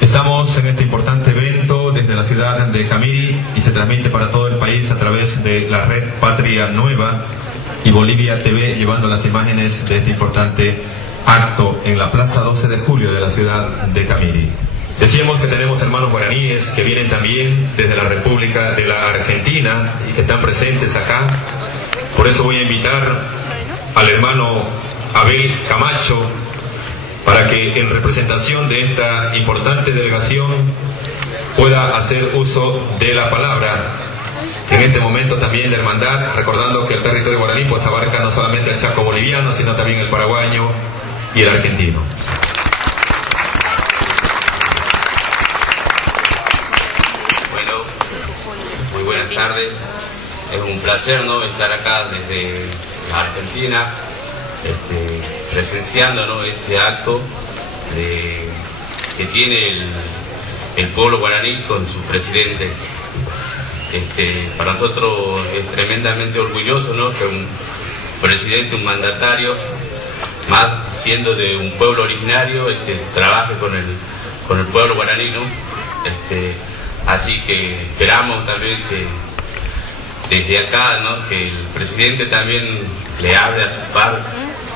Estamos en este importante evento desde la ciudad de Jamiri y se transmite para todo el país a través de la red Patria Nueva y Bolivia TV, llevando las imágenes de este importante acto en la Plaza 12 de Julio de la ciudad de Jamiri. Decíamos que tenemos hermanos guaraníes que vienen también desde la República de la Argentina y que están presentes acá. Por eso voy a invitar al hermano Abel Camacho para que en representación de esta importante delegación pueda hacer uso de la palabra en este momento también de hermandad, recordando que el territorio guaraní pues abarca no solamente el Chaco boliviano, sino también el paraguayo y el argentino. Bueno, muy buenas tardes. Es un placer, ¿no?, estar acá desde Argentina, presenciando, ¿no?, este acto que tiene el pueblo guaraní con su presidente. Para nosotros es tremendamente orgulloso, ¿no?, que un presidente, un mandatario, más siendo de un pueblo originario, trabaje con el pueblo guaraní, ¿no? Así que esperamos también que desde acá, ¿no?, que el presidente también le hable a su par,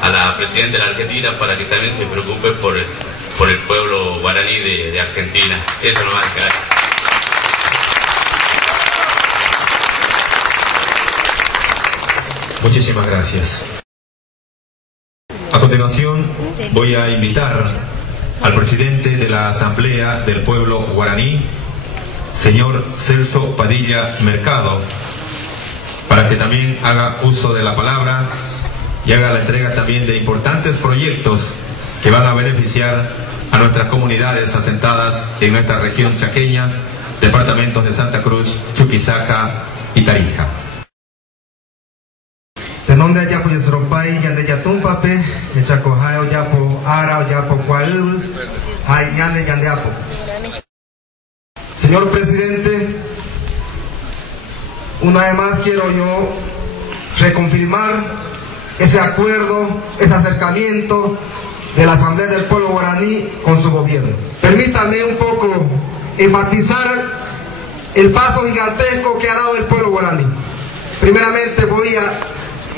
a la presidenta de la Argentina, para que también se preocupe por el pueblo guaraní de Argentina. Eso nomás, gracias. Muchísimas gracias. A continuación voy a invitar al presidente de la Asamblea del Pueblo Guaraní, señor Celso Padilla Mercado, para que también haga uso de la palabra y haga la entrega también de importantes proyectos que van a beneficiar a nuestras comunidades asentadas en nuestra región chaqueña, departamentos de Santa Cruz, Chuquisaca y Tarija. Tenonde yapo yesropai yande yatumbape yachako hayo yapo ara yapo cuaul hay yande yande apo. Señor presidente, una vez más quiero yo reconfirmar ese acuerdo, ese acercamiento de la Asamblea del Pueblo Guaraní con su gobierno. Permítame un poco enfatizar el paso gigantesco que ha dado el pueblo guaraní. Primeramente voy a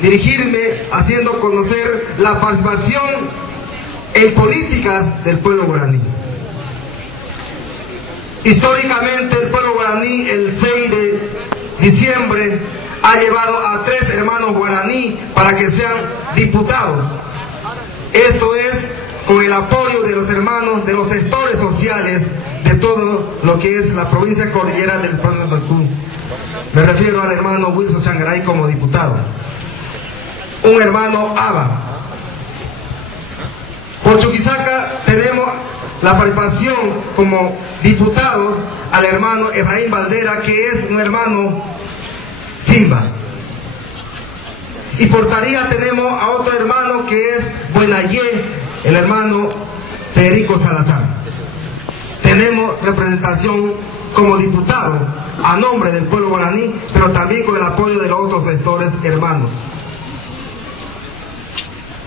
dirigirme haciendo conocer la participación en políticas del pueblo guaraní. Históricamente el pueblo guaraní el 6 de diciembre ha llevado a 3 hermanos guaraní para que sean diputados. Esto es con el apoyo de los hermanos de los sectores sociales de todo lo que es la provincia cordillera del Departamento de Santa Cruz. Me refiero al hermano Wilson Changaray como diputado. Un hermano Aba. Por Chuquisaca tenemos la participación como diputado al hermano Efraín Valdera, que es un hermano Simba. Y por Tarija tenemos a otro hermano que es Buenayé, el hermano Federico Salazar. Tenemos representación como diputado a nombre del pueblo guaraní, pero también con el apoyo de los otros sectores hermanos.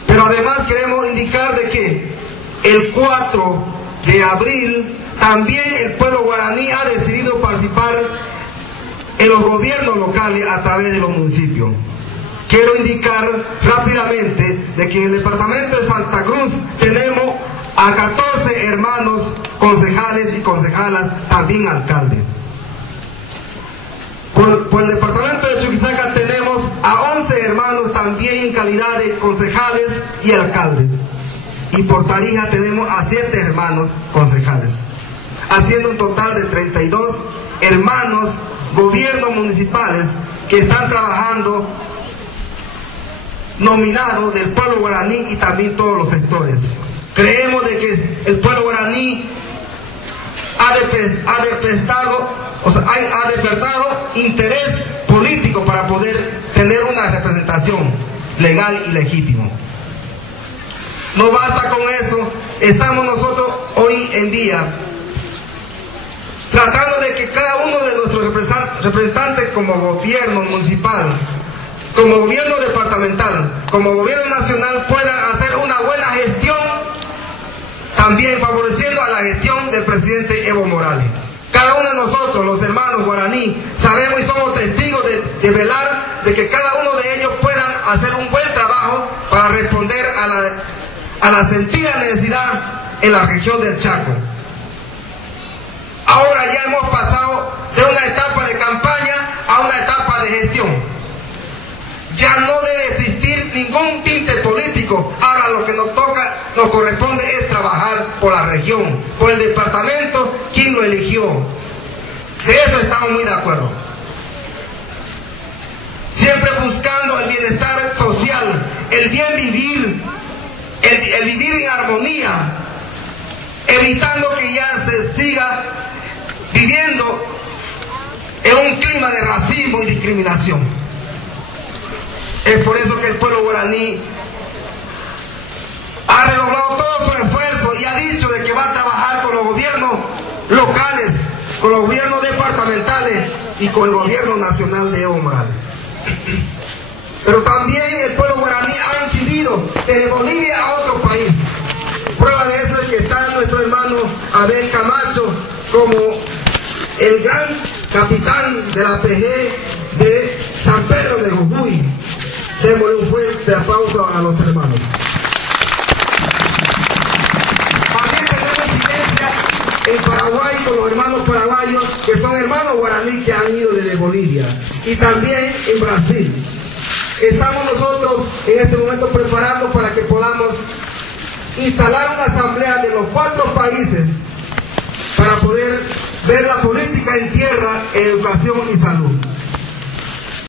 Pero además queremos indicar de que el 4 de abril también el pueblo guaraní ha decidido participar en los gobiernos locales a través de los municipios. Quiero indicar rápidamente de que en el departamento de Santa Cruz tenemos a 14 hermanos concejales y concejalas, también alcaldes. Por el departamento de Chuquisaca tenemos a 11 hermanos también en calidad de concejales y alcaldes. Y por Tarija tenemos a 7 hermanos concejales, haciendo un total de 32 hermanos gobiernos municipales que están trabajando nominados del pueblo guaraní y también todos los sectores. Creemos de que el pueblo guaraní ha despertado interés político para poder tener una representación legal y legítima. No basta con eso, estamos nosotros hoy en día tratando de que cada uno de nuestros representantes como gobierno municipal, como gobierno departamental, como gobierno nacional puedan hacer una buena gestión, también favoreciendo a la gestión del presidente Evo Morales. Cada uno de nosotros, los hermanos guaraní, sabemos y somos testigos de velar de que cada uno de ellos puedan hacer un buen trabajo para responder a la sentida necesidad en la región del Chaco. Ahora ya hemos pasado de una etapa de campaña a una etapa de gestión. Ya no debe existir ningún tinte político. Ahora lo que nos corresponde es trabajar por la región, por el departamento, quien lo eligió. De eso estamos muy de acuerdo. Siempre buscando el bienestar social, el bien vivir, el vivir en armonía, evitando que ya se siga viviendo en un clima de racismo y discriminación. Es por eso que el pueblo guaraní ha redoblado todo su esfuerzo y ha dicho de que va a trabajar con los gobiernos locales, con los gobiernos departamentales y con el gobierno nacional de Evo Morales. Pero también el pueblo guaraní ha incidido desde Bolivia a otro país. Prueba de eso es que está nuestro hermano Abel Camacho como el gran capitán de la PG de San Pedro de Jujuy. Démosle un fuerte aplauso a los hermanos. También tenemos incidencia en Paraguay con los hermanos paraguayos, que son hermanos guaraní que han ido desde Bolivia, y también en Brasil. Estamos nosotros en este momento preparando para que podamos instalar una asamblea de los 4 países para poder ver la política en tierra, en educación y salud.